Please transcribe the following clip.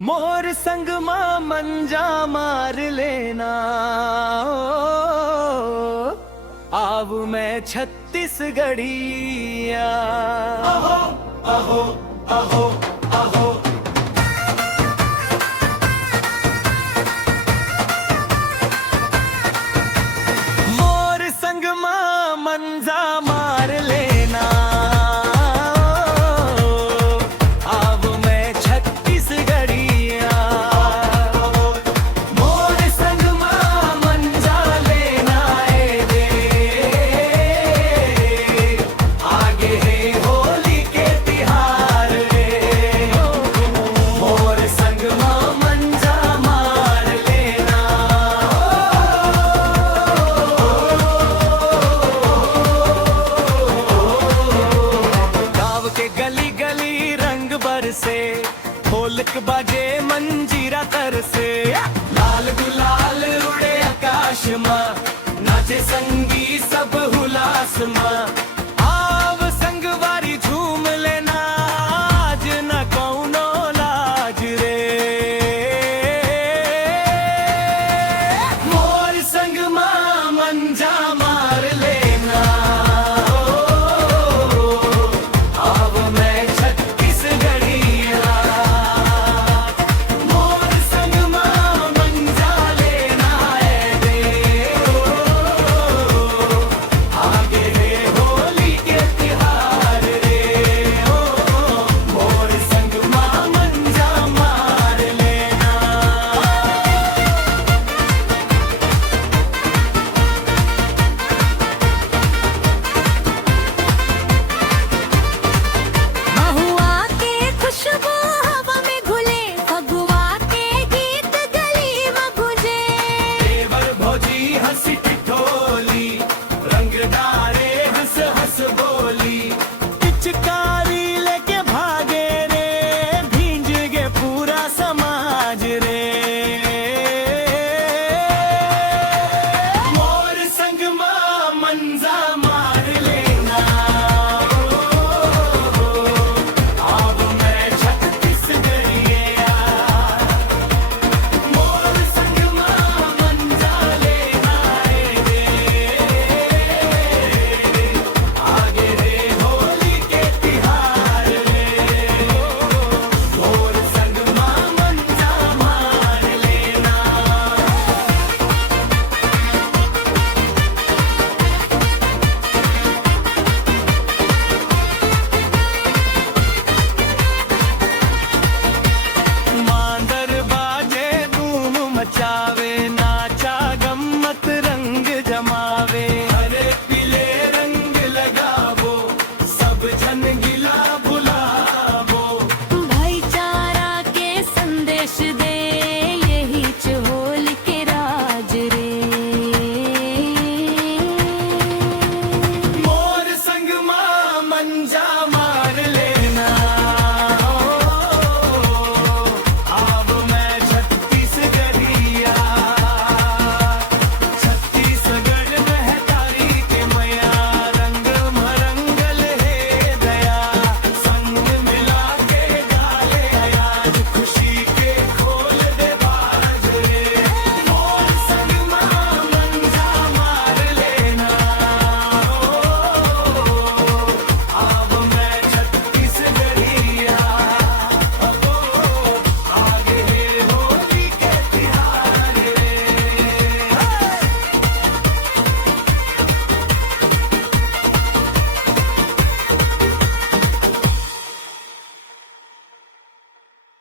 मोर संग मां मंजा मार लेना आव मैं छत्तीसगढ़िया। अहो अहो अहो अहो मोर संग मां मंजा मार लेना आव मैं छत्तीसगढ़िया। मोर संग मां मंजा लेना ए दे आगे है होली के तिहार रे। मोर संग मां मंजा मार लेना गाँव के गली गली रंग बरसे ढोलक बाजे मंजीरा तरसे लाल गुलाल उड़े आकाश मां नाचे संगी सब हुलास मां। आव संगवारी झूम लेना आज न कौनो लाज रे। मोर संग मां मंजा मार लेना आव मैं छत्तीसगढ़िया। मोर संग मां मंजा लेना ए दे आगे है होली के तिहार रे। मोर संग मां मंजा मार लेना। महुआ के खुशबू हवा में घुले फगुआ के गीत गली में गुंजे। देवर भौजी हंसी ठिठोली रंग डारे हंस हंस बोली पिचकारी लेके भागे रे भींज गे पूरा समाज रे।